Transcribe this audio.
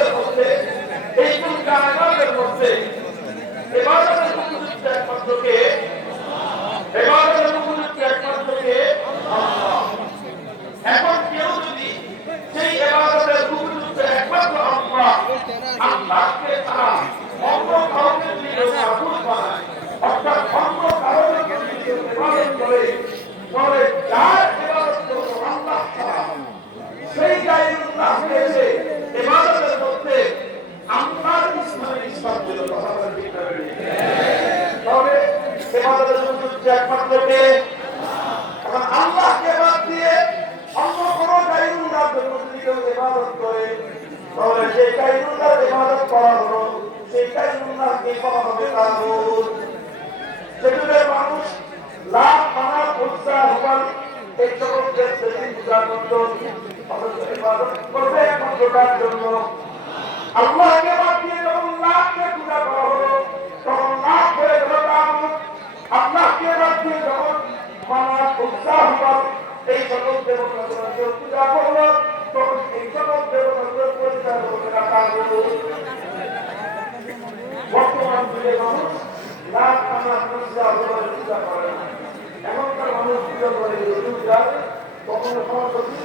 বিশ্বের মধ্যে এই কোন কায়নাতের মধ্যে ইবাদতের উপযুক্ত একমাত্র কে? ইবাদতের উপযুক্ত একমাত্র কে? আল্লাহ। এখন কেউ যদি সেই ইবাদতের উপযুক্ত একমাত্র আল্লাহ আল্লাহকে ছাড়া অন্য কাউকে যদি মাবুদ বানায়, অর্থাৎ অন্য কাউকে যদি ইবাদত করে, তবে যার ইবাদত করবো আল্লাহ ছাড়া সেই গায়রুল্লাহকে এসে ইবাদতের মধ্যে আল্লাহর ইসলামের ইসলাম দিল। কথা বলেন ঠিক না? তবে ইবাদতের উপযুক্ত একমাত্র কে? এখন আল্লাহকে বাদ দিয়ে অন্য কোনো গায়রুল্লাহর জন্য যদি কেউ ইবাদত করে, তাহলে সেই গায়রুল্লাহর ইবাদত করা হলো, সেই গায়রুল্লাহকে বলা হবে তাগুত। সেগুলোর মানুষ লাভ মানা উৎসা হবার এই সকল পূজার জন্য ইবাদত করবে একমাত্র তার জন্য। আল্লাহকে বাদ দিয়ে যখন লাভকে পূজা করা হলো, তখন লাভ হয়ে গেল তাগুত। আল্লাহকে বাদ দিয়ে যখন মানা উৎসা হবার এই সকল দেবতাগুলোকে পূজা করলো, তখন এই সকল দেবতাগুলো পরিচয় করবে না তাগুত। বর্তমান যুগে মানুষ লাভ মানা উৎসা হবার পূজা করে না। এখনকার মানুষ পূজা করে পূজা কখনো সরস্বতী,